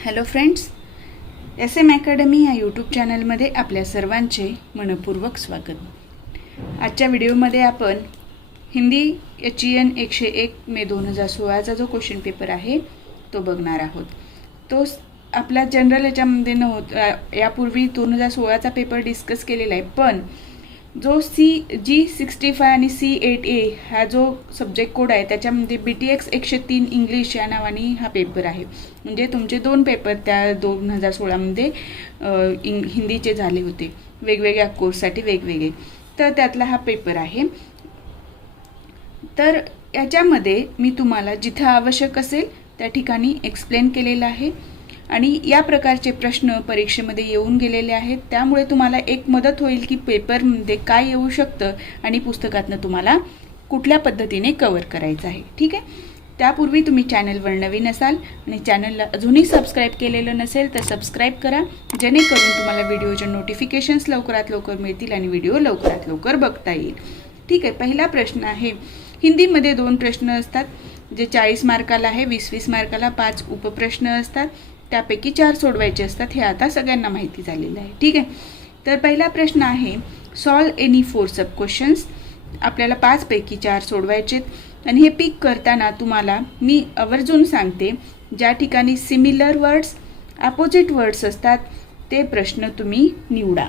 Hello friends, SM academy या YouTube चॅनलमध्ये आपल्या सर्वांचे मनपूर्वक स्वागत। आजच्या व्हिडिओमध्ये आपण हिंदी HEN 101 मे 2016चा जो क्वेश्चन पेपर आहे तो बघणार आहोत। तो आपला जनरल याच्यामध्ये नव्हता, यापूर्वी 2016चा पेपर डिस्कस केलेला आहे, पण जो G65 आणि C8A हा जो सब्जेक्ट कोड आहे त्याच्यामध्ये BTX 103 इंग्लिश या नावाने हा पेपर आहे। म्हणजे तुमचे दोन पेपर त्या 2016मध्ये हिंदीचे झाले होते, वेगवेगळ्या कोर्ससाठी वेगवेगळे, तर त्यातला हा पेपर आहे। तर याच्यामध्ये मी तुम्हाला जिथे आवश्यक असेल त्या ठिकाणी एक्सप्लेन केलेलं आहे आणि या प्रकारचे प्रश्न परीक्षेमध्ये येऊन गेलेले आहेत। त्यामुळे तुम्हाला एक मदत होईल की पेपरमध्ये काय येऊ शकतं आणि पुस्तकातनं तुम्हाला कुठल्या पद्धतीने कव्हर करायचं आहे। ठीक आहे, त्यापूर्वी तुम्ही चॅनलवर नवीन असाल आणि चॅनलला अजूनही सबस्क्राईब केलेलं नसेल तर सबस्क्राईब करा, जेणेकरून तुम्हाला व्हिडिओचे नोटिफिकेशन्स लवकरात लवकर मिळतील आणि व्हिडिओ लवकरात लवकर बघता येईल। ठीक आहे, पहिला प्रश्न आहे, हिंदीमध्ये 2 प्रश्न असतात जे 40 मार्काला आहे, 20-20 मार्काला 5 उपप्रश्न असतात, त्यापैकी 4 सोडवायचे असतात। हे आता सगळ्यांना माहिती झालेलं आहे। ठीक आहे, तर पहिला प्रश्न आहे सॉल्व एनी 4 सब क्वेश्चन्स। आपल्याला 5 पैकी 4 सोडवायचे आणि हे पिक करताना तुम्हाला मी आवर्जून सांगते, ज्या ठिकाणी सिमिलर वर्ड्स अपोजिट वर्ड्स असतात ते प्रश्न तुम्ही निवडा।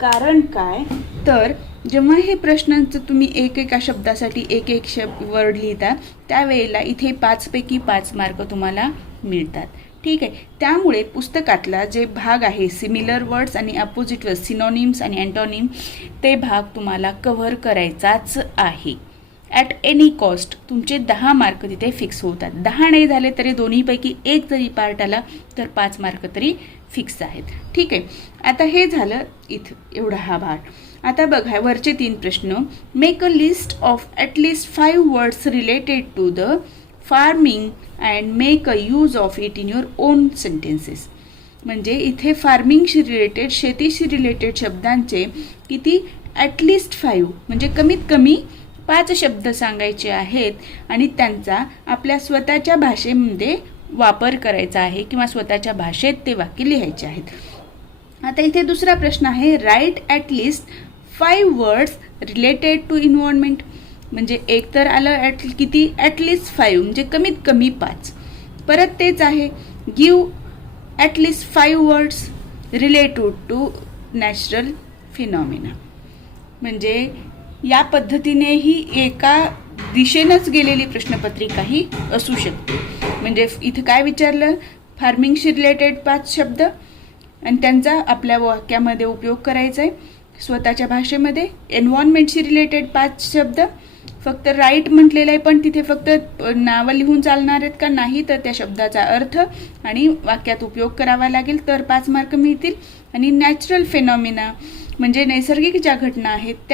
कारण काय, तर जेव्हा हे प्रश्नांचं तुम्ही एक शब्दासाठी एक वर्ड लिहिता त्यावेळेला इथे 5 पैकी 5 मार्क तुम्हाला मिळतात। ठीक आहे, त्यामुळे पुस्तकातला जे भाग आहे सिमिलर वर्ड्स आणि अपोजिट वर्ड्स, सिनोनिम्स आणि अँटोनिम, ते भाग तुम्हाला कव्हर करायचाच आहे। ॲट एनी कॉस्ट तुमचे 10 मार्क तिथे फिक्स होतात। 10 नाही झाले तरी दोन्हीपैकी एक जरी पार्ट आला तर 5 मार्क तरी फिक्स आहेत। ठीक आहे, आता हे झालं इथं एवढा हा भाग। आता बघा वरचे 3 प्रश्न, make a list of at least 5 words related to the farming and make a use of it in your own sentences. म्हणजे इथे फार्मिंगशी रिलेटेड, शेतीशी रिलेटेड शब्दांचे किती, ॲटलिस्ट 5 म्हणजे कमीत कमी 5 शब्द सांगायचे आहेत आणि त्यांचा आपल्या स्वतःच्या भाषेमध्ये वापर करायचा आहे किंवा स्वतःच्या भाषेत ते वाक्य लिहायचे आहेत। आता इथे दुसरा प्रश्न आहे, write at least 5 words related to environment. म्हणजे एक तर आलं किती, ॲटलिस्ट 5 म्हणजे कमीत कमी 5। परत तेच आहे, give at least 5 words related to natural phenomena. म्हणजे या पद्धतीनेही एका दिशेनंच गेलेली प्रश्नपत्रिकाही असू शकते। म्हणजे इथं काय विचारलं, फार्मिंगशी रिलेटेड 5 शब्द आणि त्यांचा आपल्या वाक्यामध्ये उपयोग करायचा आहे स्वतःच्या भाषेमध्ये। एन्व्हायरमेंटशी रिलेटेड 5 शब्द, फक्त राईट म्हटलेलं आहे पण तिथे फक्त नावं लिहून चालणार आहेत का, नाही, तर त्या शब्दाचा अर्थ आणि वाक्यात उपयोग करावा लागेल तर 5 मार्क मिळतील। आणि नॅचरल फेनॉमिना म्हणजे नैसर्गिक ज्या घटना आहेत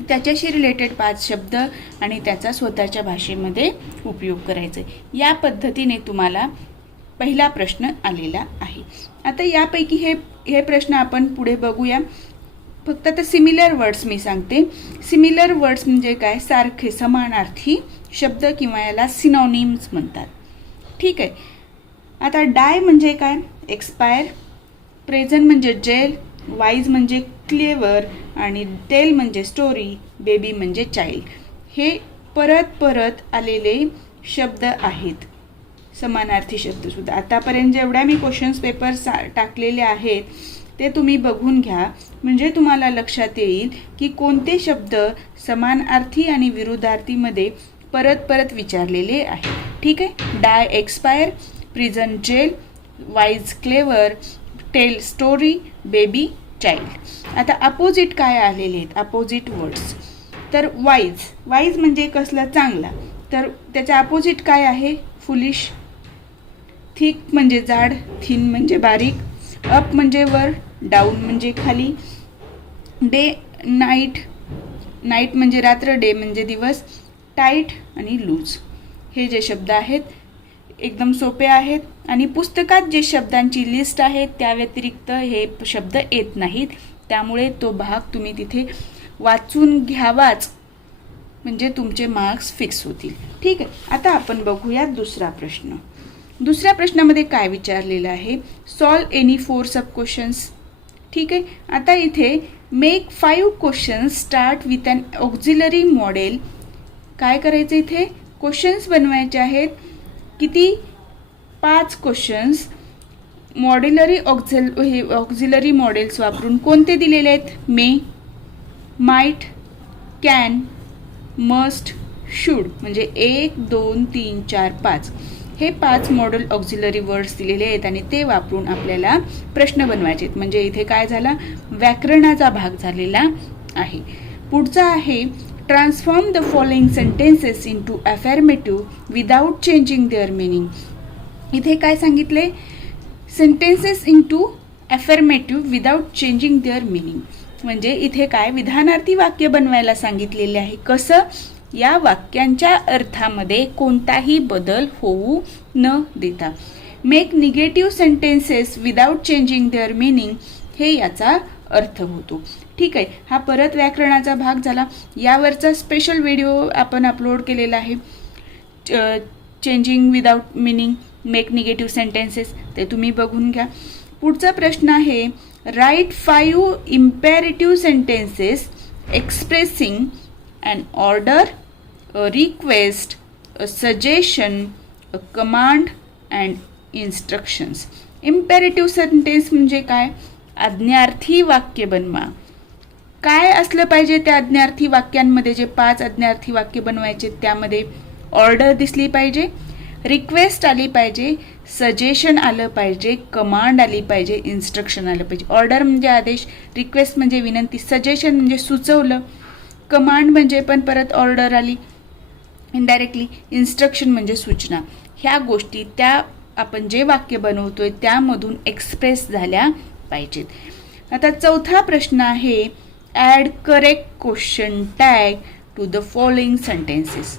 त्याच्याशी रिलेटेड 5 शब्द आणि त्याचा स्वतःच्या भाषेमध्ये उपयोग करायचा आहे। या पद्धतीने तुम्हाला पहिला प्रश्न आलेला आहे। आता यापैकी हे प्रश्न आपण पुढे बघूया। फक्त आता सिमिलर वर्ड्स मी सांगते। सिमिलर वर्ड्स म्हणजे काय, सारखे समानार्थी शब्द किंवा याला सिनोनिम्स म्हणतात। ठीक आहे, आता डाय म्हणजे काय, एक्सपायर, प्रेझेंट म्हणजे जेल, वाईज म्हणजे क्लेवर आणि टेल म्हणजे स्टोरी, बेबी म्हणजे चाइल्ड। हे परत परत आलेले शब्द आहेत, समानार्थी शब्द सुद्धा। आतापर्यंत जेवढ्या मी क्वेश्चन्स पेपर टाकलेले आहेत ते तुम्ही बघून घ्या, म्हणजे तुम्हाला लक्षात येईल की कोणते शब्द समानार्थी आणि विरुद्धार्थीमध्ये परत परत विचारलेले आहेत। ठीक आहे, die expire, prison jail, wise clever, tell story, baby child. आता अपोजिट काय आलेले आहेत, अपोजिट वर्ड्स, तर वाईज म्हणजे कसला, चांगला, तर त्याचा अपोजिट काय आहे, फुलिश। थिक म्हणजे जाड, थिन म्हणजे बारीक, अप म्हणजे वर, डाऊन म्हणजे खाली, डे नाईट म्हणजे रात्र, डे म्हणजे दिवस, टाईट आणि लूज। हे जे शब्द आहेत एकदम सोपे आहेत आणि पुस्तकात जे शब्दांची लिस्ट आहे त्या व्यतिरिक्त हे शब्द येत नाहीत, त्यामुळे तो भाग तुम्ही तिथे वाचून घ्यावाच, म्हणजे तुमचे मार्क्स फिक्स होतील। ठीक आहे, आता आपण बघूया दुसरा प्रश्न। दुसऱ्या प्रश्नामध्ये काय विचारलेलं आहे, सॉल्व एनी 4 सब क्वेश्चन्स. ठीक आहे. आता इथे make 5 questions start with an auxiliary modal. काय करायचं, इथे क्वेश्चन्स बनवायचे आहेत. किती? 5 क्वेश्चन्स ऑक्झिलरी मॉडेल्स वापरून. कोणते दिलेले आहेत? मे, माइट, कॅन, मस्ट, शुड. म्हणजे 1 2 3 4 5 हे 5 मॉडेल ऑक्झिलरी वर्ड्स दिलेले आहेत आणि ते वापरून आपल्याला प्रश्न बनवायचे आहेत. म्हणजे इथे काय झाला, व्याकरणाचा भाग झालेला आहे. पुढचा आहे transform the following sentences into affirmative without changing their meaning. इथे काय सांगितले, sentences into affirmative without changing their meaning. म्हणजे इथे काय विधानार्थी वाक्य बनवायला सांगितलेले आहे. कसं? या वाक्यांच्या अर्थामध्ये कोणताही बदल होऊ न देता. Make negative sentences without changing their meaning हे याचा अर्थ होतो. ठीक आहे. हा परत व्याकरणाचा भाग झाला. यावरचा स्पेशल व्हिडिओ आपण अपलोड केलेला आहे, changing without meaning, make negative sentences, ते तुम्ही बघून घ्या. पुढचा प्रश्न आहे write 5 imperative sentences expressing an order, a request, a suggestion, a command and instructions. Imperative sentence म्हणजे काय? आज्ञार्थी वाक्य बनवा. काय असलं पाहिजे त्या आज्ञार्थी वाक्यांमध्ये? जे 5 आज्ञार्थी वाक्य बनवायचे त्यामध्ये ऑर्डर दिसली पाहिजे, रिक्वेस्ट आली पाहिजे, सजेशन आलं पाहिजे, कमांड आली पाहिजे, इन्स्ट्रक्शन आलं पाहिजे. ऑर्डर म्हणजे आदेश, रिक्वेस्ट म्हणजे विनंती, सजेशन म्हणजे सुचवलं, कमांड म्हणजे पण परत ऑर्डर आली इनडायरेक्टली, इन्स्ट्रक्शन म्हणजे सूचना. ह्या गोष्टी त्या आपण जे वाक्य बनवतोय त्यामधून एक्सप्रेस झाल्या पाहिजेत. आता चौथा प्रश्न आहे add correct question tag to the following sentences.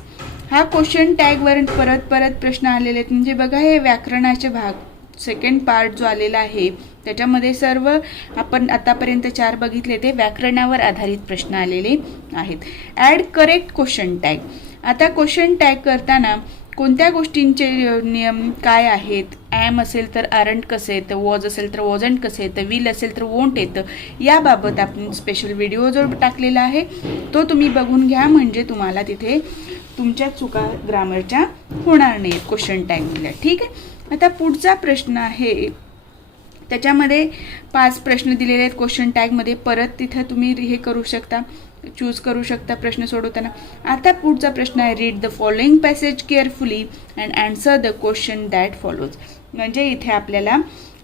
हा क्वेश्चन टॅगवर परत प्रश्न आलेले आहेत. म्हणजे बघा, हे व्याकरणाचे भाग सेकंड पार्ट जो आलेला आहे त्याच्यामध्ये सर्व आपण आतापर्यंत 4 बघितले ते व्याकरणावर आधारित प्रश्न आलेले आहेत. Add correct question tag. आता क्वेश्चन टॅग करताना कोणत्या गोष्टींचे नियम काय आहेत? ॲम असेल तर आरंट कसं येतं, वॉज असेल तर वॉजंट कसं येतं, विल असेल तर वोंट येतं, याबाबत आपण स्पेशल व्हिडिओ जो टाकलेला आहे तो तुम्ही बघून घ्या. म्हणजे तुम्हाला तिथे तुमच्या चुका ग्रामरच्या होणार नाहीत क्वेश्चन टॅगमधल्या. ठीक आहे. आता पुढचा प्रश्न आहे, त्याच्यामध्ये 5 प्रश्न दिलेले आहेत क्वेश्चन टॅगमध्ये. परत तिथं तुम्ही हे करू शकता, चूज करू शकता प्रश्न सोडवताना. आता पुढचा प्रश्न आहे read the following passage carefully and answer the question that follows. म्हणजे इथे आपल्याला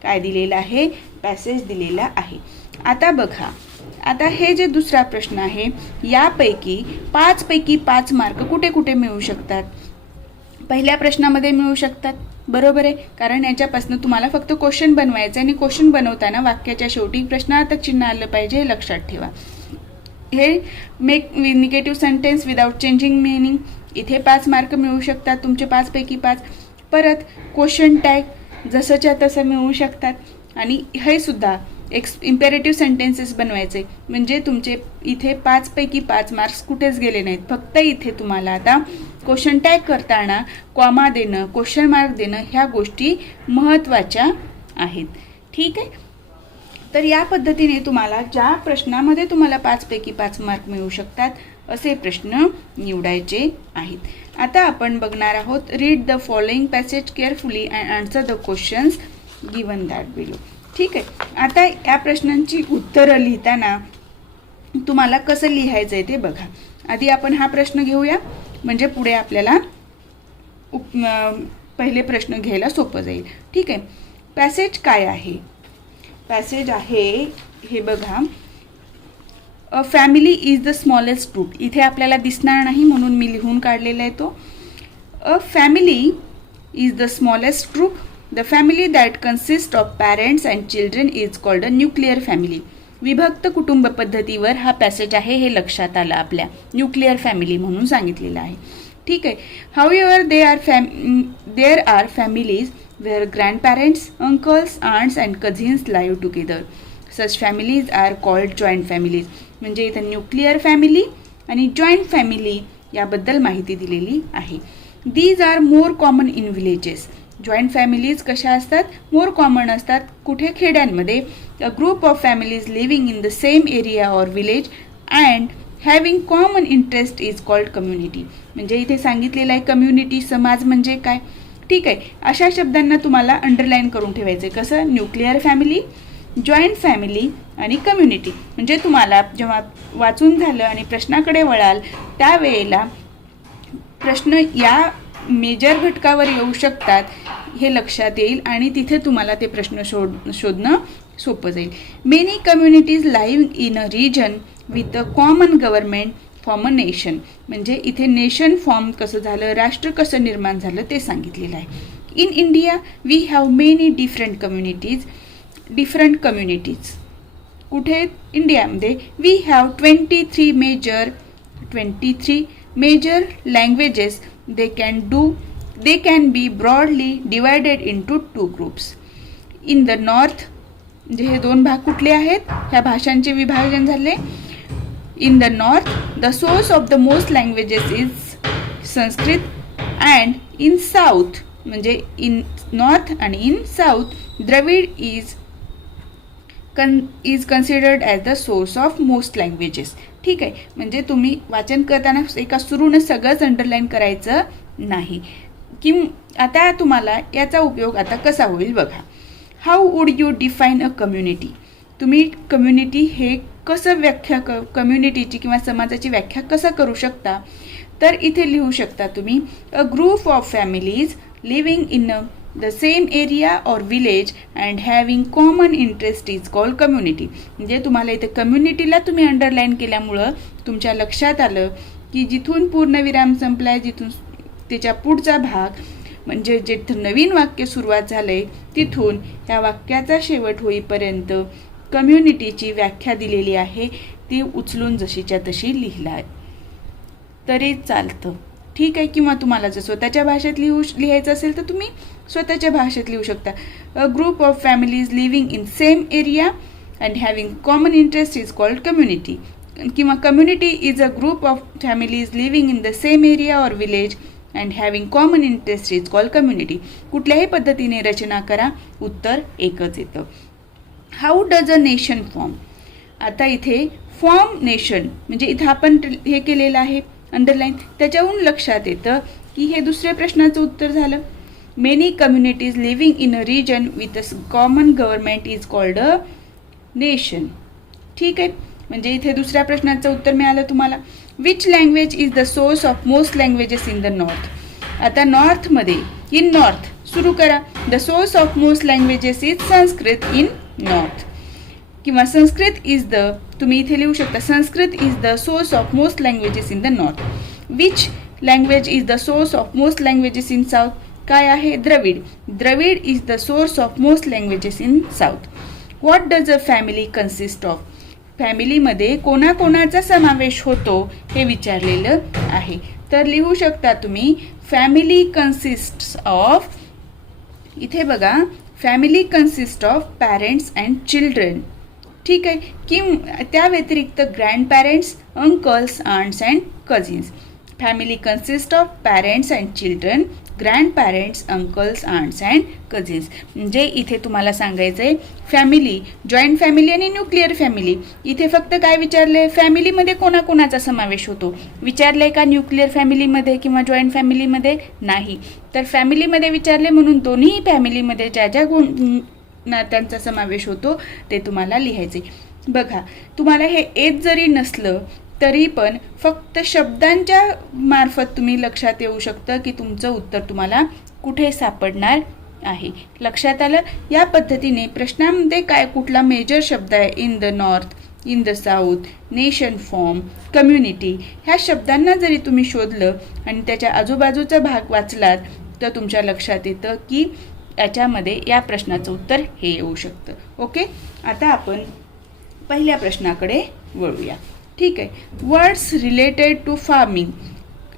काय दिलेलं आहे, पॅसेज दिलेला आहे. आता बघा, आता हे जे दुसरा प्रश्न आहे यापैकी 5 पैकी 5 मार्क कुठे कुठे मिळू शकतात? पहिल्या प्रश्नामध्ये मिळू शकतात, बरोबर आहे. कारण याच्यापासून तुम्हाला फक्त क्वेश्चन बनवायचं आणि क्वेश्चन बनवताना वाक्याच्या शेवटी प्रश्नार्थक चिन्ह आलं पाहिजे, हे लक्षात ठेवा. हे make negative sentence without changing meaning, इथे 5 मार्क मिळू शकतात तुमचे 5 पैकी 5. परत क्वेश्चन टॅग जसंच्या तसं मिळू शकतात. आणि हे सुद्धा इम्पेरेटिव्ह सेंटेन्सेस बनवायचे म्हणजे तुमचे इथे 5 पैकी 5 मार्क्स कुठेच गेले नाहीत. फक्त इथे तुम्हाला आता क्वेश्चन टॅग करताना कॉमा देणं, क्वेश्चन मार्क देणं, ह्या गोष्टी महत्त्वाच्या आहेत. ठीक आहे. तर या पद्धतीने तुम्हाला ज्या प्रश्नामध्ये तुम्हाला 5 पैकी 5 मार्क मिळू शकतात असे प्रश्न निवडायचे आहेत. आता आपण बघणार आहोत read the following passage carefully and answer the questions given that below. ठीक आहे. आता या प्रश्नांची उत्तरं लिहिताना तुम्हाला कसं लिहायचं आहे ते बघा. आधी आपण हा प्रश्न घेऊया, म्हणजे पुढे आपल्याला पहिले प्रश्न घ्यायला सोपं जाईल. ठीक आहे. पॅसेज काय आहे? पॅसेज आहे हे बघा, a family is the smallest group. इथे आपल्याला दिसणार नाही म्हणून मी लिहून काढलेला आहे तो. A family is the smallest group. The family that consist of parents and children is called a nuclear family. विभक्त कुटुंब पद्धतीवर हा पॅसेज आहे हे लक्षात आलं आपल्या. न्यूक्लिअर फॅमिली म्हणून सांगितलेलं आहे. ठीक आहे. However there are families where grandparents, uncles, aunts and cousins live together. Such families are called joint families. म्हणजे इथं न्यूक्लिअर फॅमिली आणि जॉईंट फॅमिली याबद्दल माहिती दिलेली आहे. These are more common in villages. Joint families कशा असतात, मोर कॉमन असतात. कुठे, खेड्यांमध्ये. अ group of families living in the same area or village and having common interest is called community. म्हणजे इथे सांगितलेलं आहे कम्युनिटी, समाज म्हणजे काय. ठीक आहे, अशा शब्दांना तुम्हाला अंडरलाईन करून ठेवायचं आहे. कसं, न्यूक्लिअर फॅमिली, जॉईंट फॅमिली आणि कम्युनिटी. म्हणजे तुम्हाला जेव्हा वाचून झालं आणि प्रश्नाकडे वळाल त्यावेळेला प्रश्न या मेजर घटकावर येऊ शकतात हे लक्षात येईल आणि तिथे तुम्हाला ते प्रश्न शोधणं सोपं जाईल. Many communities live in a reason with a common government form a nation. म्हणजे इथे नेशन फॉर्म कसं झालं, राष्ट्र कसं निर्माण झालं ते सांगितलेलं आहे. In India we have many different communities. कुठे, इंडियामध्ये. We have 23 major languages. they can be broadly divided into 2 groups. In the north, म्हणजे हे 2 भाग कुठले आहेत, ह्या भाषांचे विभाजन झाले. In the north, the source of the most languages is Sanskrit, and in south, म्हणजे in north आणि in south, Dravid is considered as the source of most languages. ठीक आहे, म्हणजे तुम्ही वाचन करताना एका सुरूनं सगळंच अंडरलाईन करायचं नाही. आता तुम्हाला याचा उपयोग आता कसा होईल बघा. How would you define a community. तुम्ही कम्युनिटी हे कसं कम्युनिटीची किंवा समाजाची व्याख्या कसं करू शकता. तर इथे लिहू शकता तुम्ही, a group of families living in the same area or village and having common interest is called community. म्हणजे तुम्हाला इथे कम्युनिटीला तुम्ही अंडरलाईन केल्यामुळं तुमच्या लक्षात आलं की जिथून पूर्णविराम संपलाय, जिथून त्याच्या पुढचा भाग म्हणजे जिथं नवीन वाक्य सुरुवात झालंय तिथून ह्या वाक्याचा शेवट होईपर्यंत कम्युनिटीची व्याख्या दिलेली आहे, ती उचलून जशीच्या तशी लिहिला तरी चालतं. ठीक आहे, किंवा तुम्हाला जर स्वतःच्या भाषेत लिहायचं असेल तर तुम्ही स्वतःच्या भाषेत लिहू शकता. A group of families living in same area and having common interest is called community. किंवा community is a group of families living in the same area or village and having common interest is called community. कुठल्याही पद्धतीने रचना करा, उत्तर एकच येतं. How does a nation form. आता इथे फॉर्म नेशन म्हणजे इथं आपण हे केलेलं आहे अंडरलाईन, त्याच्याहून लक्षात येतं की हे दुसऱ्या प्रश्नाचं उत्तर झालं. Many communities living in a reason with a common government is called a nation. ठीक आहे, म्हणजे इथे दुसऱ्या प्रश्नाचं उत्तर मिळालं तुम्हाला. Which language is the source of most languages in the north. आता नॉर्थमध्ये, इन नॉर्थ सुरू करा. The source of most languages is Sanskrit in north. किंवा संस्कृत इज द, तुम्ही इथे लिहू शकता, Sanskrit is the source of most languages in the north. Which language is the source of most languages in south. काय आहे, Dravid. Dravid is the source of most languages in south. What does a family consist of. फॅमिलीमध्ये कोणाकोणाचा समावेश होतो हे विचारलेलं आहे. तर लिहू शकता तुम्ही, फॅमिली कन्सिस्ट ऑफ, इथे बघा, family consist of parents and children. ठीक आहे, की त्या व्यतिरिक्त grandparents, uncles, aunts and cousins. Family consist of parents and children, grandparents, uncles, aunts and cousins. म्हणजे इथे तुम्हाला सांगायचं आहे फॅमिली, जॉईंट फॅमिली आणि न्यूक्लिअर फॅमिली. इथे फक्त काय विचारले, फॅमिलीमध्ये कोणाकोणाचा समावेश होतो विचारले का, न्यूक्लिअर फॅमिलीमध्ये किंवा जॉईंट फॅमिलीमध्ये नाही. तर फॅमिलीमध्ये विचारले म्हणून दोन्ही फॅमिलीमध्ये ज्या ज्या त्यांचा समावेश होतो ते तुम्हाला लिहायचे. बघा, तुम्हाला हे येत जरी नसलं तरी पण फक्त शब्दांच्या मार्फत तुम्ही लक्षात येऊ शकतं की तुमचं उत्तर तुम्हाला कुठे सापडणार आहे. लक्षात आलं. या पद्धतीने प्रश्नामध्ये काय कुठला मेजर शब्द आहे, in the north, in the south, nation form, community, ह्या शब्दांना जरी तुम्ही शोधलं आणि त्याच्या आजूबाजूचा भाग वाचलात तर तुमच्या लक्षात येतं की याच्यामध्ये या प्रश्नाचं उत्तर हे येऊ शकतं. ओके, आता आपण पहिल्या प्रश्नाकडे वळूया. ठीक आहे, वर्ड्स रिलेटेड टू फार्मिंग.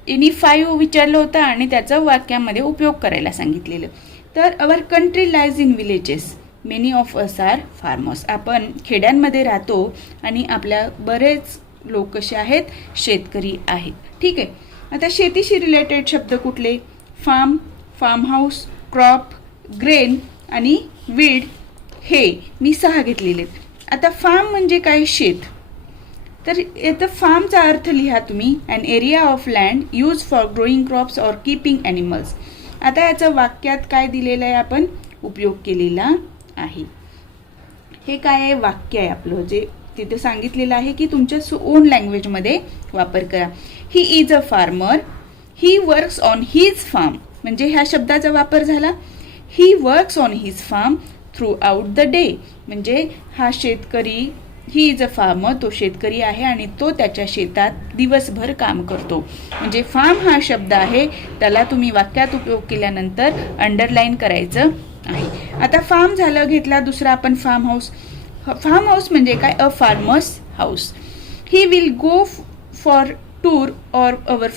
यांनी 5 विचारलं होतं आणि त्याचं वाक्यामध्ये उपयोग करायला सांगितलेलं. तर our country lies in villages, many of us are farmers. आपण खेड्यांमध्ये राहतो आणि आपल्या बरेच लोक कसे आहेत, शेतकरी आहेत. ठीक आहे, आता शेतीशी रिलेटेड शब्द कुठले, farm, farmhouse, crop, grain आणि वीड हे मी 6 घेतलेले आहेत. आता फार्म म्हणजे काय? शेत. तर इथं फार्मचा अर्थ लिहा तुम्ही. An area of land use for growing crops or keeping animals. आता याचं वाक्यात काय दिलेलं आहे? आपण उपयोग केलेला आहे. हे काय आहे? वाक्य आहे आपलं, जे तिथे सांगितलेलं आहे की तुमच्या ओन लँग्वेजमध्ये वापर करा. He is a farmer. He works on his farm. म्हणजे ह्या शब्दाचा वापर झाला. He works on his farm throughout the day. म्हणजे हा शेतकरी, ही इज अ फार्मर, तो शेतकरी आहे आणि तो त्याच्या शेतात दिवसभर काम करतो. म्हणजे फार्म हा शब्द आहे, त्याला तुम्ही वाक्यात उपयोग केल्यानंतर अंडरलाईन करायचं आहे. आता फार्म झालं, घेतला दुसरा आपण फार्म हाऊस. फार्म हाऊस म्हणजे काय? A farmer's house. He will go for tour or our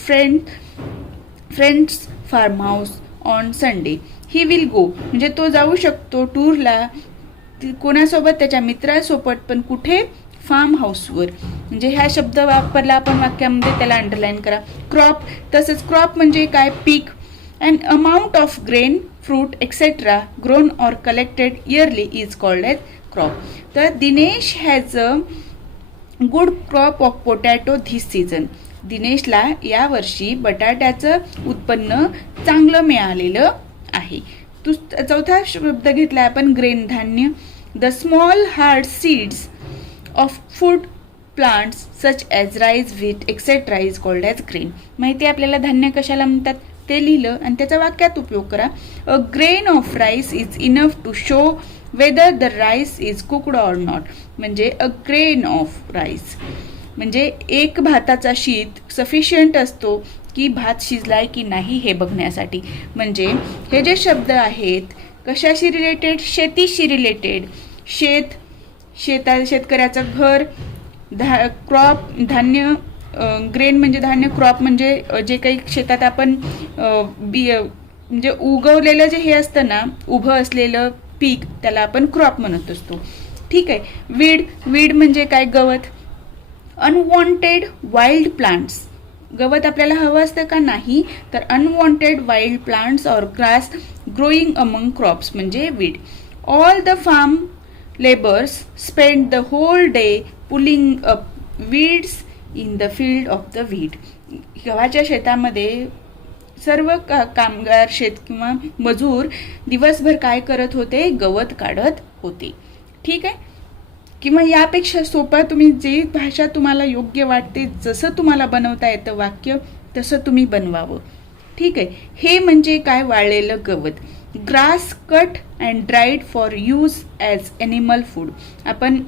friends farm house on Sunday. He will go म्हणजे तो जाऊ शकतो टूरला कोणासोबत? त्याच्या मित्रासोबत. पण कुठे? फार्म हाऊसवर. म्हणजे ह्या शब्द वापरला आपण वाक्यामध्ये, त्याला अंडरलाईन करा. क्रॉप, तसंच क्रॉप म्हणजे काय? पीक. And amount of grain, fruit etcetera grown or collected yearly is called as crop. तर Dinesh has a good crop of potato this season. दिनेशला यावर्षी बटाट्याचं उत्पन्न चांगलं मिळालेलं आहे. चौथा शब्द घेतला आपण ग्रेन, धान्य. The small hard seeds of food plants such as rice, wheat etcetera is called as grain. माहिती आहे आपल्याला धान्य कशाला म्हणतात ते लिहिलं आणि त्याचा वाक्यात उपयोग करा. A grain of rice is enough to show whether the rice is cooked or not. म्हणजे अ ग्रेन ऑफ राईस म्हणजे एक भाताचा शीत सफिशियंट असतो की भात शिजलाय की नाही हे बघण्यासाठी. म्हणजे हे जे शब्द आहेत कशाशी रिलेटेड? शेतीशी रिलेटेड. शेतकऱ्याचं घर, क्रॉप धान्य, ग्रेन म्हणजे धान्य, क्रॉप म्हणजे जे काही शेतात आपण म्हणजे उगवलेलं जे हे असतं ना, उभं असलेलं पीक, त्याला आपण क्रॉप म्हणत असतो. ठीक आहे. वीड म्हणजे काय? गवत. Unwanted wild plants. गवत आपल्याला हवं असतं का? नाही. तर unwanted wild plants or grass growing among crops म्हणजे weed. All the farm labours spend the whole day pulling up weeds in the field of the weed. गव्हाच्या शेतामध्ये सर्व कामगार किंवा मजूर दिवसभर काय करत होते? गवत काढत होते. ठीक आहे. किंवा यापेक्षा सोपं तुम्ही जी भाषा तुम्हाला योग्य वाटते, जसं तुम्हाला बनवता येतं वाक्य तसं तुम्ही बनवावं. ठीक आहे. हे म्हणजे काय? वाळलेलं गवत. Grass cut and dried for use as animal food. आपण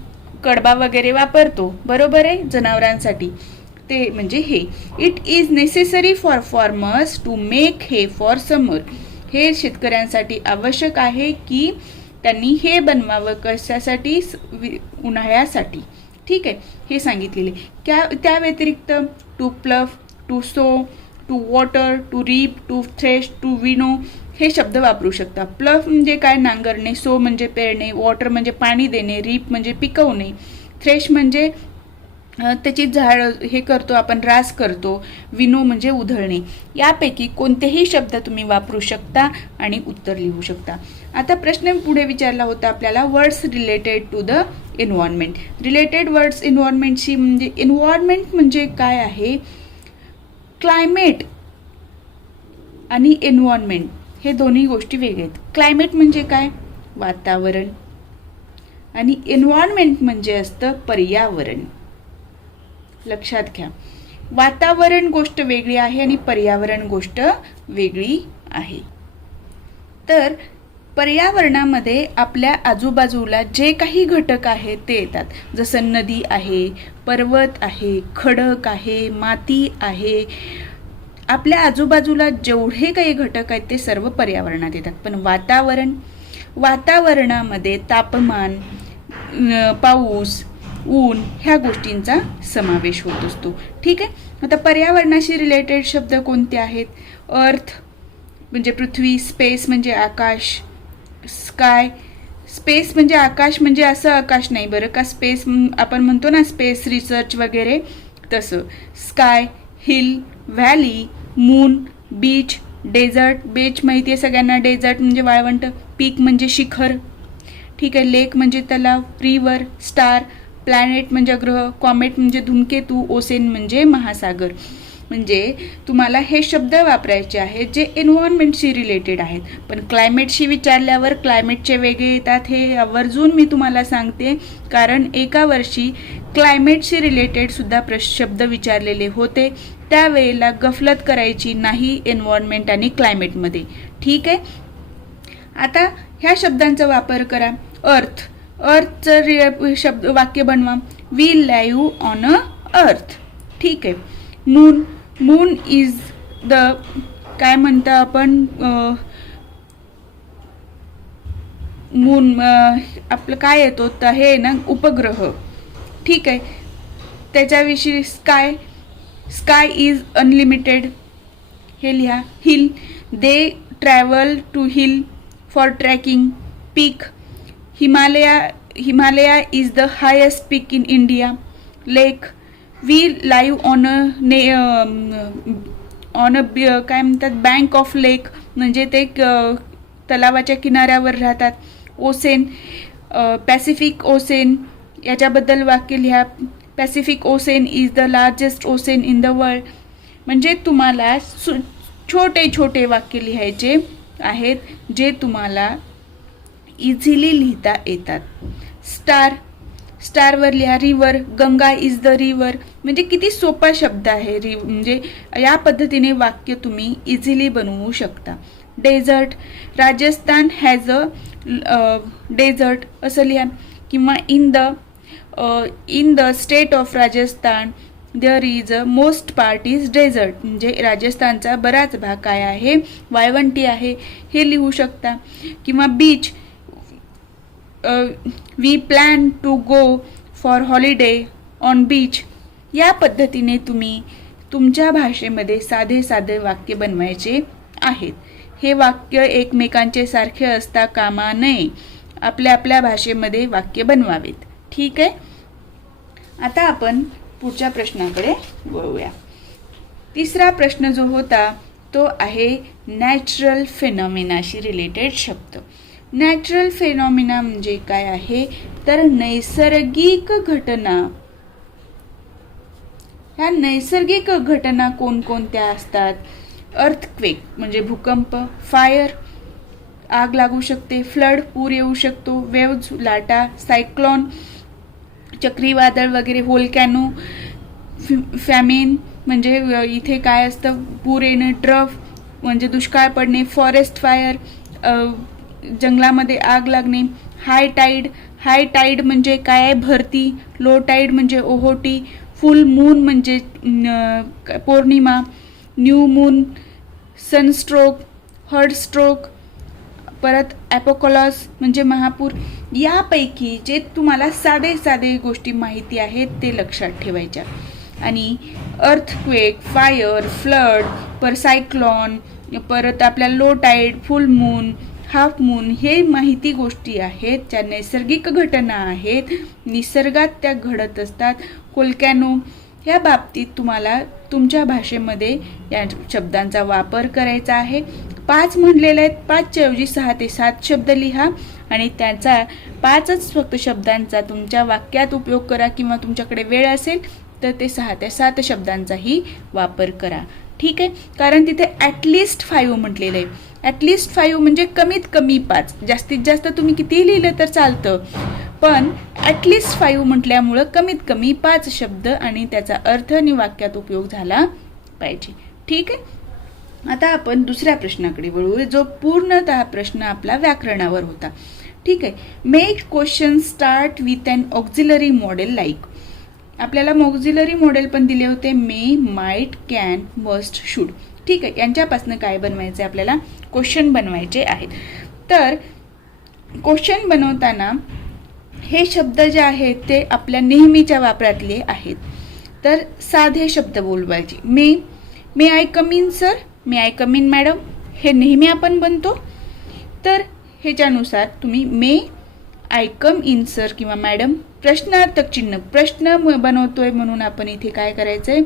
कडबा वगैरे वापरतो, बरोबर आहे, जनावरांसाठी. ते म्हणजे हे. It is necessary for farmers to make hay for summer. हे शेतकऱ्यांसाठी आवश्यक आहे की त्यांनी हे बनवावं. कशासाठी? उन्हाळ्यासाठी. ठीक आहे. हे सांगितलेले. त्या व्यतिरिक्त to plough, to sow, to water, to reap, to thresh, to winnow हे शब्द वापरू शकता. प्लफ म्हणजे काय? नांगरणे. सो म्हणजे पेरणे. वॉटर म्हणजे पाणी देणे. रीप म्हणजे पिकवणे. थ्रेश म्हणजे त्याची झाड हे करतो आपण, रास करतो. विनो म्हणजे उधळणे. यापैकी कोणतेही शब्द तुम्ही वापरू शकता आणि उत्तर लिहू शकता. आता प्रश्न पुढे विचारला होता आपल्याला, words related to the environment. Related words एन्व्हायरमेंटशी. म्हणजे एन्व्हायरमेंट म्हणजे काय आहे? क्लायमेट आणि एन्व्हायरमेंट हे दोन्ही गोष्टी वेगळे आहेत. क्लायमेट म्हणजे काय? वातावरण. आणि एन्व्हायरमेंट म्हणजे असतं पर्यावरण. लक्षात घ्या. वातावरण गोष्ट वेगळी आहे आणि पर्यावरण गोष्ट वेगळी आहे. तर पर्यावरणामध्ये आपल्या आजूबाजूला जे काही घटक आहेत ते येतात. जसं नदी आहे, पर्वत आहे, खडक आहे, माती आहे. आपल्या आजूबाजूला जेवढे काही घटक आहेत ते सर्व पर्यावरणात येतात. पण वातावरणामध्ये तापमान, पाऊस, ऊन ह्या गोष्टींचा समावेश होत असतो. ठीक आहे. आता पर्यावरणाशी रिलेटेड शब्द कोणते आहेत? अर्थ म्हणजे पृथ्वी, स्पेस म्हणजे आकाश, स्काय. स्पेस म्हणजे आकाश म्हणजे असं आकाश नाही बरं का, स्पेस आपण म्हणतो ना स्पेस रिसर्च वगैरे तसं. Sky, hill, valley, moon, beach, desert, बेच माहिती आहे सगळ्यांना, डेझर्ट म्हणजे वाळवंट, पीक म्हणजे शिखर, ठीक आहे. लेक म्हणजे तलाव, रिव्हर, स्टार, प्लॅनेट म्हणजे ग्रह, कॉमेट म्हणजे धूमकेतू, ओसेन म्हणजे महासागर. म्हणजे तुम्हाला हे शब्द वापरायचे आहेत जे एन्व्हायरमेंटशी रिलेटेड आहेत. पण क्लायमेटशी विचारल्यावर क्लायमेटचे वेगळे येतात, हे आवर्जून मी तुम्हाला सांगते, कारण एका वर्षी क्लायमेटशी रिलेटेड सुद्धा शब्द विचारलेले होते. त्यावेळेला गफलत करायची नाही एन्व्हायरमेंट आणि क्लायमेटमध्ये, ठीक आहे. आता ह्या शब्दांचा वापर करा. अर्थ, अर्थचं शब्द वाक्य बनवा. वी लाईव्ह ऑन अ अर्थ, ठीक आहे. मून, मून इज द, काय म्हणता आपण, मून आपलं काय येतो तर हे ना उपग्रह, ठीक आहे. त्याच्याविषयी स्काय, स्काय इज अनलिमिटेड, हे लिहा. Hill, they travel to hill for trekking. Peak, Himalaya is the highest peak in India. Lake, we live on a काय म्हणतात, बँक ऑफ लेक, म्हणजे ते तलावाच्या किनाऱ्यावर राहतात. ओसेन, पॅसिफिक ओसेन, याच्याबद्दल वाक्य लिहा. Pacific ocean is the largest ocean in the world. म्हणजे तुम्हाला छोटे छोटे वाक्य लिहायचे आहेत जे तुम्हाला इझिली लिहिता येतात. स्टार, स्टारवर लिहा. River, Ganga is the river, म्हणजे किती सोपा शब्द आहे. म्हणजे या पद्धतीने वाक्य तुम्ही इझिली बनवू शकता. Desert, Rajasthan has a desert असं लिहा. किंवा in the state of Rajasthan there is a most part is desert, म्हणजे राजस्थानचा बराच भाग काय आहे, वाळवंटी आहे, हे लिहू शकता. किंवा beach, we plan to go for holiday on beach. या पद्धतीने तुम्ही तुमच्या भाषेमध्ये साधे साधे वाक्य बनवायचे आहेत. हे वाक्य एकमेकांचे सारखे असता कामा नये. आपल्या आपल्या भाषेमध्ये वाक्य बनवावेत, ठीक आहे. आता आपण पुढच्या प्रश्नाकडे वळूया. तिसरा प्रश्न जो होता तो आहे नॅचरल फेनॉमिनाशी रिलेटेड शब्द. नॅचरल फेनॉमिना म्हणजे काय आहे तर नैसर्गिक घटना. ह्या नैसर्गिक घटना कोणकोणत्या असतात? अर्थक्वेक म्हणजे भूकंप, फायर आग लागू शकते, फ्लड पूर येऊ शकतो, वेव्ज लाटा, सायक्लॉन चक्रीवादळ वगैरे, व्होल्कॅनो, फॅमिन म्हणजे इथे काय असतं पूर येणं, ड्रफ म्हणजे दुष्काळ पडणे, फॉरेस्ट फायर जंगलामध्ये आग लागणे, हाय टाईड, हाय टाईड म्हणजे काय भरती, लो टाईड म्हणजे ओहोटी, फुल मून म्हणजे पौर्णिमा, न्यू मून, सनस्ट्रोक, हर्ड स्ट्रोक, परत ॲपोकॉलॉस म्हणजे महापूर. यापैकी जे तुम्हाला साधे साधे गोष्टी माहिती आहेत ते लक्षात ठेवायच्या. आणि अर्थक्वेक, फायर, फ्लड, पर सायक्लॉन, परत आपल्या low tide, full moon, half moon हे माहिती गोष्टी आहेत ज्या नैसर्गिक घटना आहेत, निसर्गात त्या घडत असतात. व्होल्कॅनो ह्या बाबतीत तुम्हाला तुमच्या भाषेमध्ये या शब्दांचा वापर करायचा आहे. 5 म्हणलेले आहेत, 5च्या ऐवजी 6 ते 7 शब्द लिहा आणि त्याचा 5च फक्त शब्दांचा तुमच्या वाक्यात उपयोग करा, किंवा तुमच्याकडे वेळ असेल तर ते 6 ते 7 शब्दांचाही वापर करा, ठीक आहे. कारण तिथे ॲटलिस्ट 5 म्हटलेलं आहे. ॲटलिस्ट 5 म्हणजे कमीत कमी 5. जास्तीत जास्त तुम्ही कितीही लिहिलं तर चालतं, पण ॲटलिस्ट 5 म्हटल्यामुळं कमीत कमी 5 शब्द आणि त्याचा अर्थ आणि वाक्यात उपयोग झाला पाहिजे, ठीक आहे. आता आपण दुसऱ्या प्रश्नाकडे वळू, जो पूर्णतः प्रश्न आपला व्याकरणावर होता, ठीक आहे. Make question start with an auxiliary modal like. आपल्याला ऑक्झिलरी मॉडेल पण दिले होते, may, might, can, must, should, ठीक आहे. यांच्यापासून काय बनवायचं आहे आपल्याला? क्वेश्चन बनवायचे आहेत. तर क्वेश्चन बनवताना हे शब्द जे आहेत ते आपल्या नेहमीच्या वापरातले आहेत. तर साधे शब्द बोलवायचे. May I come in sir, may I come in madam, हे नेहमी आपण बनतो. तर ह्याच्यानुसार तुम्ही may I come in sir किंवा मॅडम, प्रश्नार्थक चिन्ह, प्रश्न बनवतोय म्हणून आपण इथे काय करायचंय,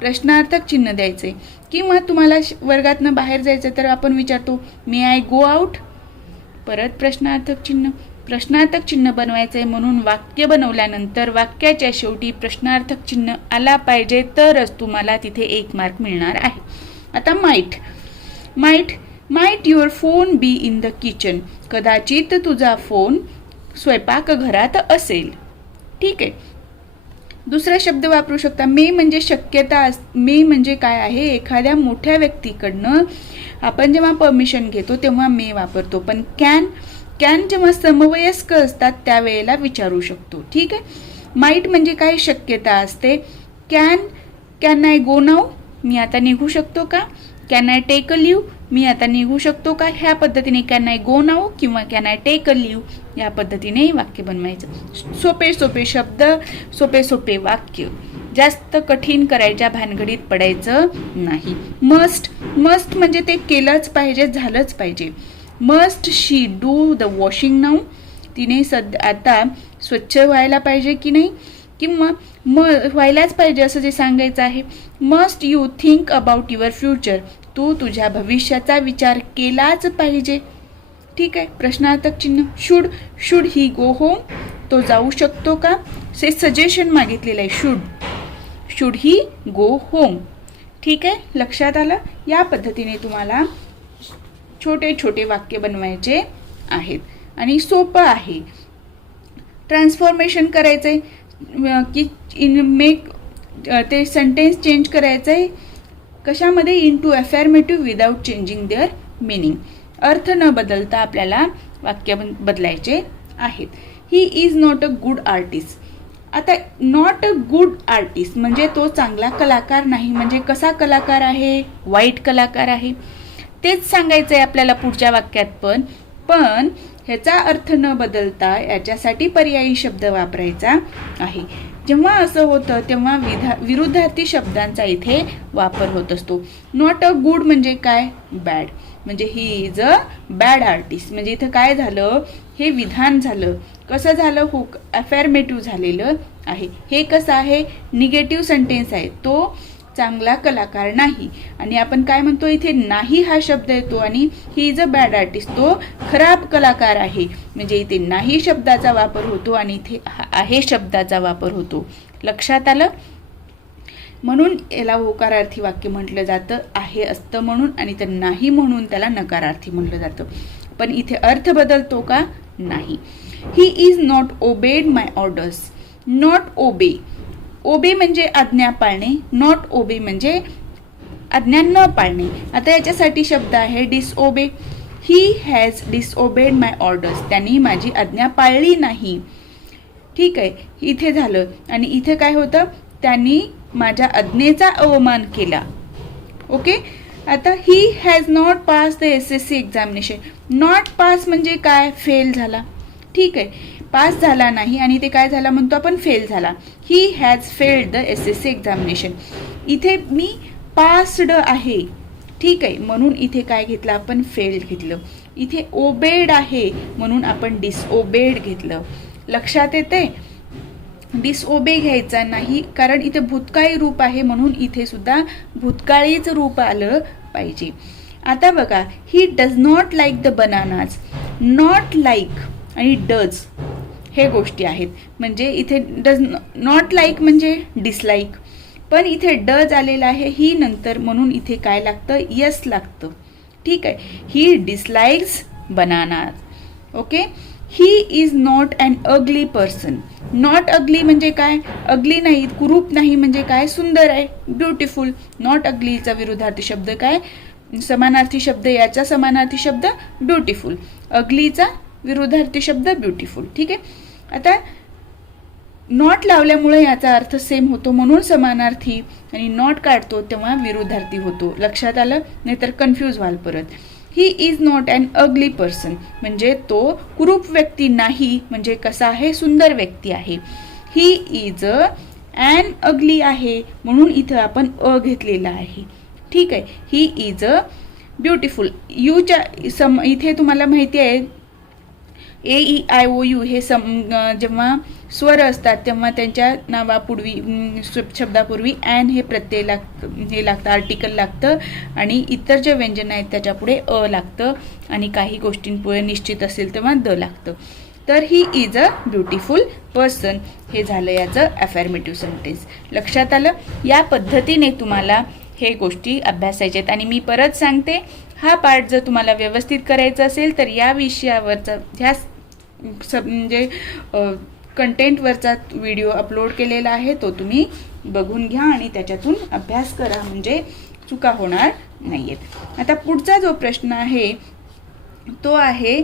प्रश्नार्थक चिन्ह द्यायचे. किंवा तुम्हाला वर्गातनं बाहेर जायचं तर आपण विचारतो मे आय गो आउट, परत प्रश्नार्थक चिन्ह. प्रश्नार्थक चिन्ह बनवायचं आहे म्हणून वाक्य बनवल्यानंतर वाक्याच्या शेवटी प्रश्नार्थक चिन्ह आला पाहिजे, तरच तुम्हाला तिथे 1 मार्क मिळणार आहे. आता might your phone be in the kitchen, कदाचित तुझा फोन स्वयंपाकघरात असेल. ठीक आहे. दुसरा शब्द वापरू शकता मे म्हणजे शक्यता. मे म्हणजे काय आहे, एखाद्या मोठ्या व्यक्तीकडनं आपण जेव्हा परमिशन घेतो तेव्हा मे वापरतो, पण कॅन जेव्हा समवयस्क असतात त्यावेळेला विचारू शकतो. ठीक आहे. माईट म्हणजे काय, शक्यता असते. कॅन आय गो नाऊ, मी आता निघू शकतो का. Can I take a leave, मी आता निघू शकतो का. ह्या पद्धतीने कॅन आय गो नाऊ किंवा can I take a leave या पद्धतीने वाक्य बनवायचं. सोपे शब्द, सोपे वाक्य, जास्त कठीण करायच्या भानगडीत पडायचं नाही. मस्ट म्हणजे ते केलंच पाहिजे, झालंच पाहिजे. Must she do the washing now, तिने आता स्वच्छ व्हायला पाहिजे की नाही, किंवा व्हायलाच पाहिजे असं जे सांगायचं आहे. Must you think about your future, तू तुझ्या भविष्याचा विचार केलाच पाहिजे. ठीक आहे. प्रश्नार्थक चिन्ह. शुड ही गो होम, तो जाऊ शकतो का. सजेशन मागितलेलं आहे. Should he go home. ठीक आहे. लक्षात आलं. या पद्धतीने तुम्हाला छोटे वाक्य बनवायचे आहेत आणि सोपं आहे. ट्रान्सफॉर्मेशन करायचंय की ते सेंटेन्स चेंज करायचंय कशामध्ये, into affirmative without changing their meaning. अर्थ न बदलता आपल्याला वाक्य बदलायचे आहेत. ही is not a good artist. आता नॉट अ गुड आर्टिस्ट म्हणजे तो चांगला कलाकार नाही. म्हणजे कसा कलाकार आहे, वाईट कलाकार आहे, तेच सांगायचंय आपल्याला पुढच्या वाक्यात. पण ह्याचा अर्थ न बदलता याच्यासाठी पर्यायी शब्द वापरायचा आहे. जेव्हा असं होतं तेव्हा विरुद्धार्थी शब्दांचा इथे वापर होत असतो. नॉट अ गुड म्हणजे काय, बॅड. म्हणजे ही इज अ बॅड आर्टिस्ट. म्हणजे इथं काय झालं, हे विधान झालं. कसं झालं, हो अफर्मेटिव्ह झालेलं आहे. हे कसं आहे, निगेटिव्ह सेंटेन्स आहे. तो चांगला कलाकार नाही. आणि आपण काय म्हणतो, इथे नाही हा शब्द येतो आणि ही इज अ बॅड आर्टिस्ट, तो खराब कलाकार आहे. म्हणजे इथे नाही शब्दाचा वापर होतो आणि इथे आहे शब्दाचा वापर होतो. लक्षात आलं. म्हणून याला होकारार्थी वाक्य म्हटलं जातं, आहे असतं म्हणून, आणि तर नाही म्हणून त्याला नकारार्थी म्हटलं जातं. पण इथे अर्थ बदलतो का, नाही. He is not obeyed my orders. Not obey म्हणजे आज्ञा पाळणे. नॉट ओबे म्हणजे आज्ञा न पाळणे. आता याच्यासाठी शब्द आहे disobey. He has disobeyed my orders, त्यांनी माझी आज्ञा पाळली नाही. ठीक आहे. इथे झालं. आणि इथे काय होतं, त्यांनी माझ्या आज्ञेचा अवमान केला. ओके. आता he has not pass the SSC examination. Not pass म्हणजे काय, फेल झाला. ठीक आहे. पास झाला नाही आणि ते काय झाला म्हणतो आपण, फेल झाला. He has failed the SSC examination. इथे मी पास्ड आहे. ठीक आहे. म्हणून इथे काय घेतलं आपण, फेल्ड घेतलं. इथे ओबेड आहे म्हणून आपण डिसओबेड घेतलं. लक्षात येते. डिसओबे घ्यायचा नाही, कारण इथे भूतकाळी रूप आहे म्हणून इथे सुद्धा भूतकाळीच रूप आलं पाहिजे. आता बघा, he does not like the bananas. Not like आणि डज हे गोष्टी आहेत. म्हणजे इथे डज नॉट लाईक म्हणजे डिसलाईक, पण इथे डज आलेला आहे ही नंतर, म्हणून इथे काय लागतं, यस लागतं. ठीक आहे. He dislikes bananas. Okay. He is not an ugly person. Not ugly म्हणजे काय, अगली नाही, कुरूप नाही म्हणजे काय, सुंदर आहे, ब्युटिफुल. नॉट अगलीचा विरुद्धार्थी शब्द काय, समानार्थी शब्द, याचा समानार्थी शब्द ब्युटिफुल. अगलीचा विरुद्धार्थी शब्द ब्युटिफुल. ठीक आहे. आता नॉट लावल्यामुळे याचा अर्थ सेम होतो म्हणून समानार्थी, आणि नॉट काढतो तेव्हा विरुद्धार्थी होतो. लक्षात आलं, नाहीतर कन्फ्यूज व्हाल परत. He is not an ugly person म्हणजे तो कुरूप व्यक्ती नाही, म्हणजे कसा आहे, सुंदर व्यक्ती आहे. ही इज अन अगली आहे म्हणून इथं आपण अ घेतलेला आहे. ठीक आहे. He is beautiful. यूच्या इथे तुम्हाला माहिती आहे AEIOU हे जेव्हा स्वर असतात तेव्हा त्यांच्या नावापूर्वी शब्दापूर्वी ॲन हे प्रत्यय लागतं, आर्टिकल लागतं, आणि इतर जे व्यंजन आहेत त्याच्यापुढे अ लागतं, आणि काही गोष्टींपुढे निश्चित असेल तेव्हा द लागतं. तर ही इज अ ब्युटिफुल पर्सन हे झालं याचं अफर्मेटिव्ह सेंटेन्स. लक्षात आलं? या पद्धतीने तुम्हाला हे गोष्टी अभ्यासायच्या आहेत. आणि मी परत सांगते, हा पार्ट जर तुम्हाला व्यवस्थित करायचा असेल तर या विषयावरचा ह्या म्हणजे कंटेंटवरचा व्हिडिओ अपलोड केलेला आहे, तो तुम्ही बघून घ्या आणि त्याच्यातून अभ्यास करा, म्हणजे चुका होणार नाही आहेत. आता पुढचा जो प्रश्न आहे तो आहे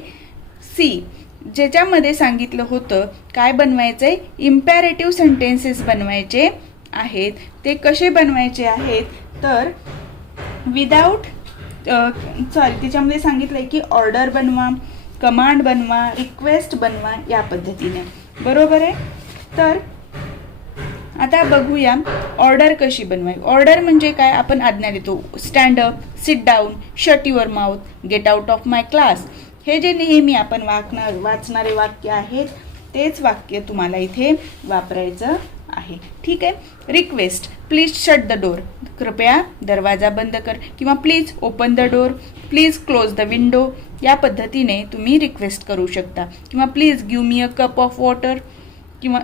सी, ज्याच्यामध्ये सांगितलं होतं काय बनवायचं आहे, इम्पॅरेटिव्ह सेंटेन्सेस बनवायचे आहेत. ते कसे बनवायचे आहेत तर विदाऊट त्याच्यामध्ये सांगितलं आहे की ऑर्डर बनवा, कमांड बनवा, रिक्वेस्ट बनवा, या पद्धतीने. बरोबर आहे? तर आता बघूया ऑर्डर कशी बनवावी. ऑर्डर म्हणजे काय, आपण आज्ञा देतो, stand up, sit down, shut your mouth, get out of my class. हे जे नेहमी आपण वाचणारे वाक्य आहेत तेच वाक्य तुम्हाला इथे वापरायचं आहे. ठीक आहे? Request, please shut the door, कृपया दरवाजा बंद कर, किंवा please open the door, please close the window, या पद्धतीने तुम्ही रिक्वेस्ट करू शकता. किंवा please give me a cup of water, किंवा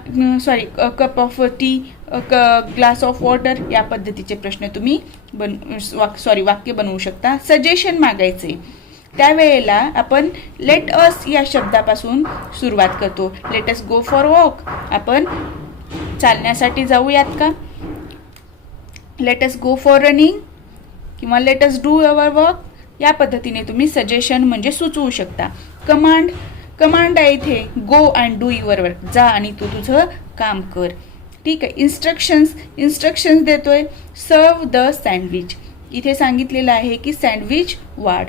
cup of tea, glass of water, या पद्धतीचे प्रश्न तुम्ही वाक्य बनवू शकता. सजेशन मागायचे त्यावेळेला आपण लेट अस या शब्दापासून सुरुवात करतो. Let us go for walk, आपण चालण्यासाठी जाऊयात का? Let us go for running, किंवा let us do our work, या पद्धतीने तुम्ही सजेशन म्हणजे सुचवू शकता. कमांड आहे इथे, go and do your work, जा आणि तू तुझं काम कर. ठीक आहे? इन्स्ट्रक्शन्स देतोय, सर्व द सँडविच, इथे सांगितलेलं आहे की सँडविच वाढ.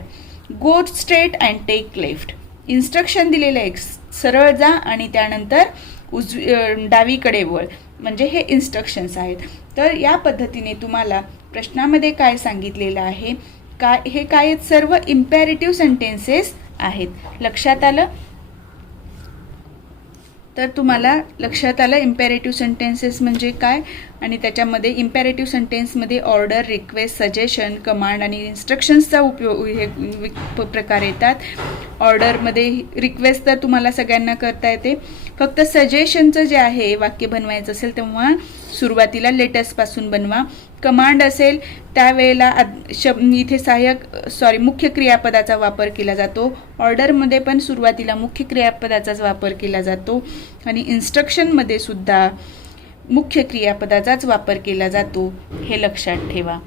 Go straight and take left, instruction दिलेलं आहे, सरळ जा आणि त्यानंतर डावीकडे वळ, म्हणजे हे इन्स्ट्रक्शन्स आहेत. तर या पद्धतीने तुम्हाला प्रश्नामध्ये काय सांगितलेलं आहे, हे काय सर्व इम्पॅरेटिव्ह सेंटेन्सेस आहेत. लक्षात आलं? तर तुम्हाला लक्षात आलं इम्पॅरेटिव्ह सेंटेन्सेस म्हणजे काय, आणि त्याच्यामध्ये इम्पॅरेटिव्ह सेंटेन्समध्ये ऑर्डर, रिक्वेस्ट, सजेशन, कमांड आणि इन्स्ट्रक्शन्सचा उपयोग हे प्रकार येतात. ऑर्डरमध्ये रिक्वेस्ट तर तुम्हाला सगळ्यांना करता येते, फक्त सजेशनचं जे आहे वाक्य बनवायचं असेल तेव्हा सुरुवातीला लेटर्सपासून बनवा. कमांड असेल त्यावेळेला इथे मुख्य क्रियापदाचा वापर केला जातो. ऑर्डरमध्ये पण सुरुवातीला मुख्य क्रियापदाचाच वापर केला जातो, आणि इन्स्ट्रक्शनमध्ये सुद्धा मुख्य क्रियापदाचाच वापर केला जातो, हे लक्षात ठेवा.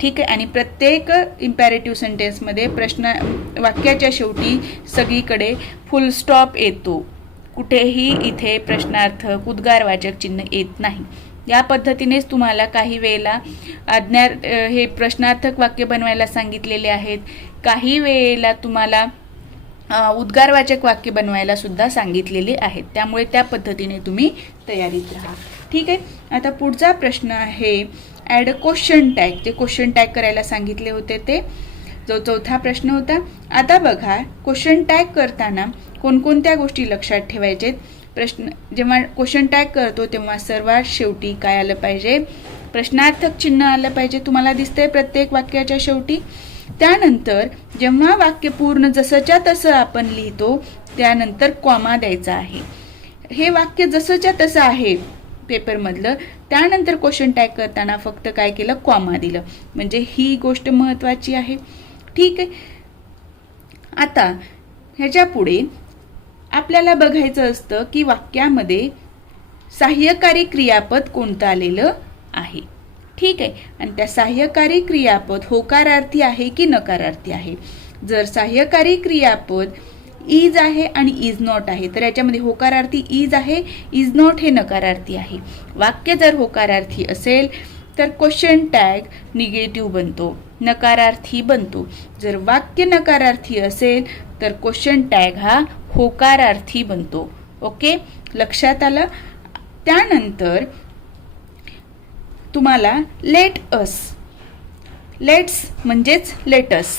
ठीक आहे? आणि प्रत्येक इम्पॅरेटिव्ह सेंटेन्समध्ये वाक्याच्या शेवटी सगळीकडे फुल स्टॉप येतो, कुठेही इथे प्रश्नार्थक, उद्गारवाचक चिन्ह येत नाही. या पद्धतीनेच तुम्हाला काही वेळेला हे प्रश्नार्थक वाक्य बनवायला सांगितलेले आहेत, काही वेळेला तुम्हाला उद्गारवाचक वाक्य बनवायला सुद्धा सांगितलेले आहेत. त्यामुळे त्या पद्धतीने तुम्ही तयारीत राहा. ठीक आहे? आता पुढचा प्रश्न आहे ॲड अ क्वेश्चन टॅग. जे क्वेश्चन टॅग करायला सांगितले होते ते जो चौथा प्रश्न होता. आता बघा, क्वेश्चन टॅग करताना कोणकोणत्या गोष्टी लक्षात ठेवायचे. जेव्हा क्वेश्चन टॅग करतो तेव्हा सर्वात शेवटी काय आलं पाहिजे, प्रश्नार्थक चिन्ह आलं पाहिजे, तुम्हाला दिसतंय प्रत्येक वाक्याच्या शेवटी. त्यानंतर जेव्हा वाक्य पूर्ण जसंच्या तसं आपण लिहितो त्यानंतर कॉमा द्यायचा आहे. हे वाक्य जसंच्या तसं आहे पेपरमधलं, त्यानंतर क्वेश्चन टॅग करताना फक्त काय केलं, कॉमा दिलं, म्हणजे ही गोष्ट महत्त्वाची आहे. ठीक आहे? आता ह्याच्या पुढे आपल्याला बघायचं असतं की वाक्यामध्ये सहाय्यकारी क्रियापद कोणतं आलेलं आहे. ठीक आहे? आणि त्या सहाय्यकारी क्रियापद होकारार्थी आहे की नकारार्थी आहे. जर सहाय्यकारी क्रियापद इज आहे आणि इज नॉट आहे तर याच्यामध्ये होकारार्थी इज आहे, इज नॉट हे नकारार्थी आहे. वाक्य जर होकारार्थी असेल तर क्वेश्चन टॅग निगेटिव्ह बनतो, नकारार्थी बनतो. जर वाक्य नकारार्थी असेल तर क्वेश्चन टॅग हा होकारार्थी बनतो. ओके? लक्षात आलं? त्यानंतर तुम्हाला लेट्स म्हणजेच लेटस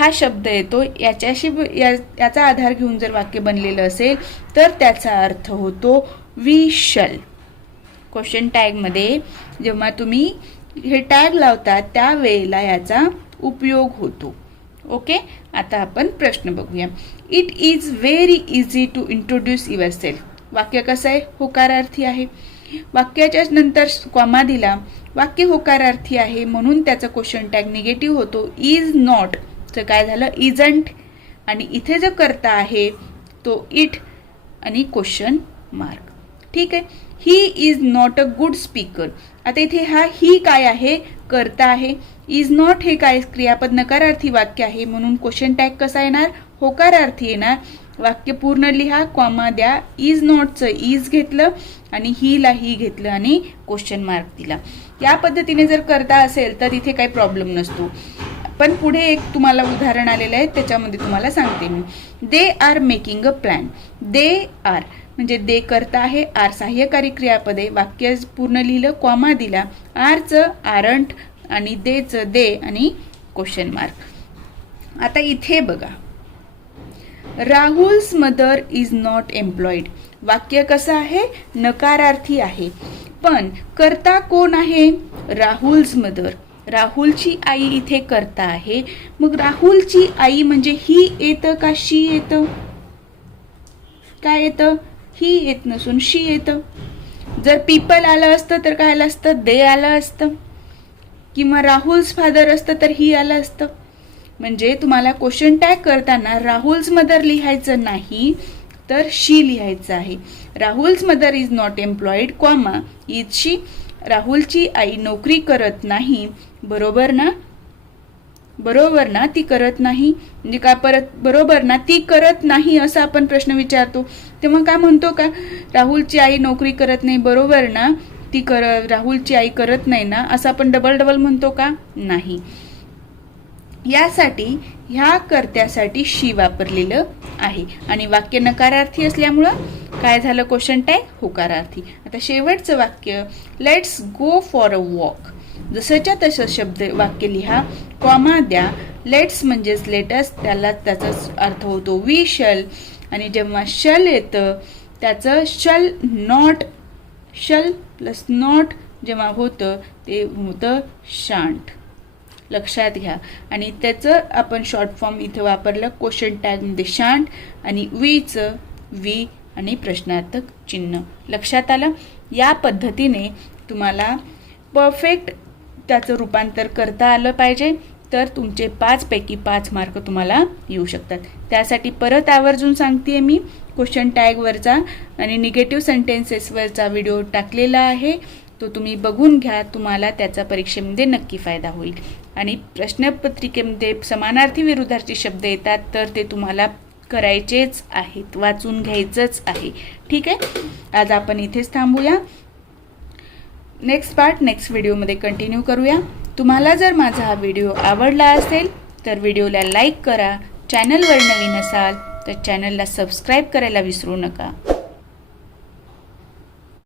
हा शब्द येतो, याचा आधार घेऊन जर वाक्य बनलेलं असेल तर त्याचा अर्थ होतो वी शल. क्वेश्चन टॅगमध्ये जेव्हा तुम्ही हे टॅग लावता त्यावेळेला याचा उपयोग होतो. ओके, आता आपण प्रश्न बघूया. It is very easy to introduce yourself. वाक्य कसं आहे? होकारार्थी आहे. वाक्याच्या नंतर कॉमा दिला, वाक्य होकारार्थी आहे म्हणून त्याचा क्वेश्चन टॅग निगेटिव्ह होतो. इज नॉट तर काय झालं? इजंट. आणि इथे जो कर्ता आहे तो इट आणि क्वेश्चन मार्क. ठीक आहे. ही is not a good speaker. आता इथे हा ही काय आहे? कर्ता आहे. इज नॉट हे काय? क्रियापद नकारार्थी वाक्य आहे म्हणून क्वेश्चन टॅग कसा येणार? होकारार्थी येणार. वाक्य पूर्ण लिहा, कॉमा द्या. इज नॉटचं इज घेतलं आणि हीला ही घेतलं आणि क्वेश्चन मार्क दिला. या पद्धतीने जर करता असेल तर इथे काही प्रॉब्लेम नसतो. पण पुढे एक तुम्हाला उदाहरण आलेलं आहे, त्याच्यामध्ये तुम्हाला सांगते मी. They are making a plan. They are म्हणजे दे करता आहे, आर सहाय्यकारी क्रियापद आहे. वाक्य पूर्ण लिहिलं, कॉमा दिला. आरचं आरंट आणि देचं दे आणि क्वेश्चन मार्क. आता इथे बघा, Rahul's mother is not employed. वाक्य कसं आहे? नकारार्थी आहे. पण कर्ता कोण आहे? राहुल्स मदर. राहुलची आई इथे कर्ता आहे. मग राहुलची आई म्हणजे ही येतं का शी येतं? काय येतं? ही येत नसून शी येतं. जर पीपल आलं असतं तर काय आलं असतं? दे आलं असतं. किंवा राहुल्स फादर असतं तर ही आलं असतं. म्हणजे तुम्हाला क्वेश्चन टॅग करताना राहुल्स मदर लिहायचं नाही तर शी लिहायचं आहे. Rahul's mother is not employed, comma is she. राहुलची आई नोकरी करत नाही. बरोबर ना? बरोबर ना? ती करत नाही म्हणजे काय? परत बरोबर ना? ती करत नाही असा आपण प्रश्न विचारतो तेव्हा काय म्हणतो का? राहुलची आई नोकरी करत नाही. बरोबर ना? राहुलची आई करत नाही ना असं आपण डबल डबल म्हणतो का? नाही. यासाठी ह्या कर्त्यासाठी शी वापरलेलं आहे आणि वाक्य नकारार्थी असल्यामुळं काय झालं? क्वेश्चन टॅग होकारार्थी. आता शेवटचं वाक्य, let's go for a walk. जसंच्या तसं शब्द वाक्य लिहा, कॉमा द्या. लेट्स म्हणजेच लेटस, त्याचा अर्थ होतो वी शल. आणि जेव्हा शल येतं त्याचं shall not, shall plus not जेव्हा होतं ते होतं शांट. लक्षात घ्या. आणि त्याचं आपण शॉर्ट फॉर्म इथं वापरलं क्वेश्चन टॅगमध्ये शांट आणि वीचं वी आणि प्रश्नार्थक चिन्ह. लक्षात आलं? या पद्धतीने तुम्हाला परफेक्ट त्याचं रूपांतर करता आलं पाहिजे तर तुमचे 5 पैकी 5 मार्क तुम्हाला येऊ शकतात. त्यासाठी परत आवर्जून सांगते मी, क्वेश्चन टॅगवरचा आणि निगेटिव्ह सेंटेन्सेसवरचा व्हिडिओ टाकलेला आहे, तो तुम्ही बघून घ्या. तुम्हाला त्याचा परीक्षेमध्ये नक्की फायदा होईल. आणि प्रश्नपत्रिकेमध्ये समानार्थी विरुद्धार्थी शब्द येतात तर ते तुम्हाला करायचेच आहेत, वाचून घ्यायचंच आहे. ठीक आहे. आज आपण इथेच थांबूया. नेक्स्ट पार्ट नेक्स्ट व्हिडिओमध्ये कंटिन्यू करूया. तुम्हाला जर माझा हा व्हिडिओ आवडला असेल तर व्हिडिओला लाईक करा. चॅनलवर नवीन असाल तर चॅनलला सबस्क्राईब करायला विसरू नका.